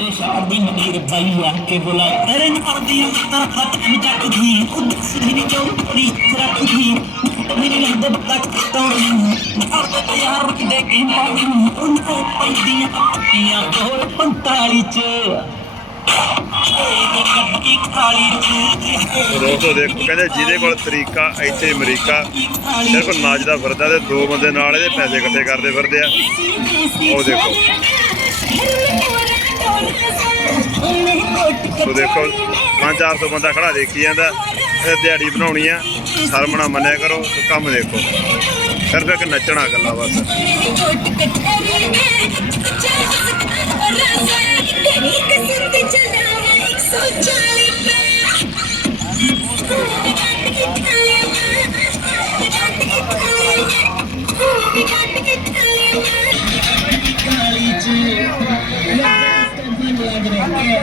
ਸ਼ਹਿਰ ਦੀ ਮੰਡੀ ਰਬਾਈ ਆ ਕੇ ਬੁਲਾਇਆ ਤੇਰੇ ਕਰਦੀ ਅੰਦਰ ਫਤ ਮਚਕ ਦੀ ਉਦਸ ਦੀ ਚੌਂਪੜੀ ਸਰਕ ਦੀ ਮੇਰੀ ਲੱਗ ਤੱਕ ਤੋੜੀ ਅਰਦ ਯਾਰ ਦੇ ਕੇ ਪਾਣੀ ਉਹਨਾਂ ਪੈਦੀਆਂ ਪੱਤੀਆਂ ਗੋਲ 45 ਚ ਦੋਸਤੋ ਦੇਖੋ ਕਹਿੰਦੇ ਜਿਹਦੇ ਕੋਲ ਤਰੀਕਾ ਇੱਥੇ ਅਮਰੀਕਾ। ਸਿਰਫ ਨਾਜਦਾ ਫਿਰਦਾ ਤੇ ਦੋ ਬੰਦੇ ਨਾਲ ਇਹਦੇ ਪੈਸੇ ਇਕੱਠੇ ਕਰਦੇ ਫਿਰਦੇ ਆ। ਉਹ ਦੇਖੋ। ਸੋ ਦੇਖੋ 5-400 ਬੰਦਾ ਖੜਾ ਦੇਖੀ ਜਾਂਦਾ, ਇਹ ਦਿਹਾੜੀ ਬਣਾਉਣੀ ਆ ਸ਼ਰਮ ਨਾ ਮੰਨਿਆ ਕਰੋ ਕੰਮ ਦੇਖੋ। ਸਿਰਫ ਇੱਕ ਨੱਚਣਾ ਗੱਲਾਂ ਬਸ। Thank ಮಾಡಲಾಗಿದೆ